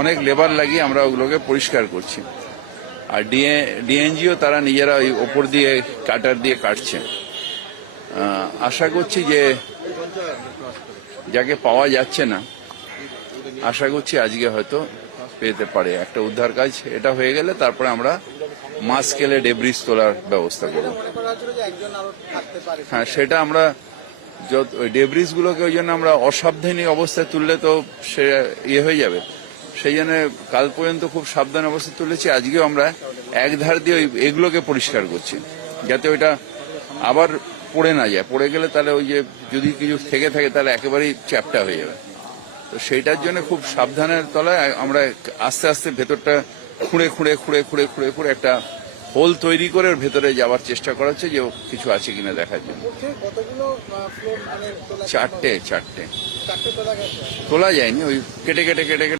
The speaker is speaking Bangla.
অনেক লেবার লাগিয়ে আমরা ওগুলোকে পরিষ্কার করছি। আর ডিএনজিও তারা নিজেরা ওই ওপর দিয়ে কাটার দিয়ে কাটছে। আশা করছি যে যাকে পাওয়া যাচ্ছে না, আশা করছি আজকে হয়তো পেতে পারে। একটা উদ্ধার কাজ এটা হয়ে গেলে তারপরে আমরা মাস স্কেলে ডেব্রিজ তোলার ব্যবস্থা করব। হ্যাঁ, সেটা আমরা ওই ডেব্রিজ গুলোকে ওই জন্য আমরা অসাবধানী অবস্থায় তুললে তো সে ইয়ে হয়ে যাবে। সেই জন্য কাল পর্যন্ত খুব সাবধান অবস্থায় তুলেছি। আজকেও আমরা এক ধার দিয়ে এগুলোকে পরিষ্কার করছি, যাতে ওইটা আবার পড়ে না যায়। পড়ে গেলে তাহলে ওই যে যদি কিছু থেকে থাকে তাহলে একেবারেই চ্যাপটা হয়ে যাবে। তো সেইটার জন্য খুব সাবধানের তলায় আমরা আস্তে আস্তে ভেতরটা খুঁড়ে খুঁড়ে খুঁড়ে খুঁড়ে খুঁড়ে খুঁড়ে একটা হোল তৈরি করে ওর ভেতরে যাওয়ার চেষ্টা করা হচ্ছে, যে কিছু আছে কিনা দেখার জন্য। চারটে তোলা যায়নি, ওই কেটে কেটে কেটে কেটে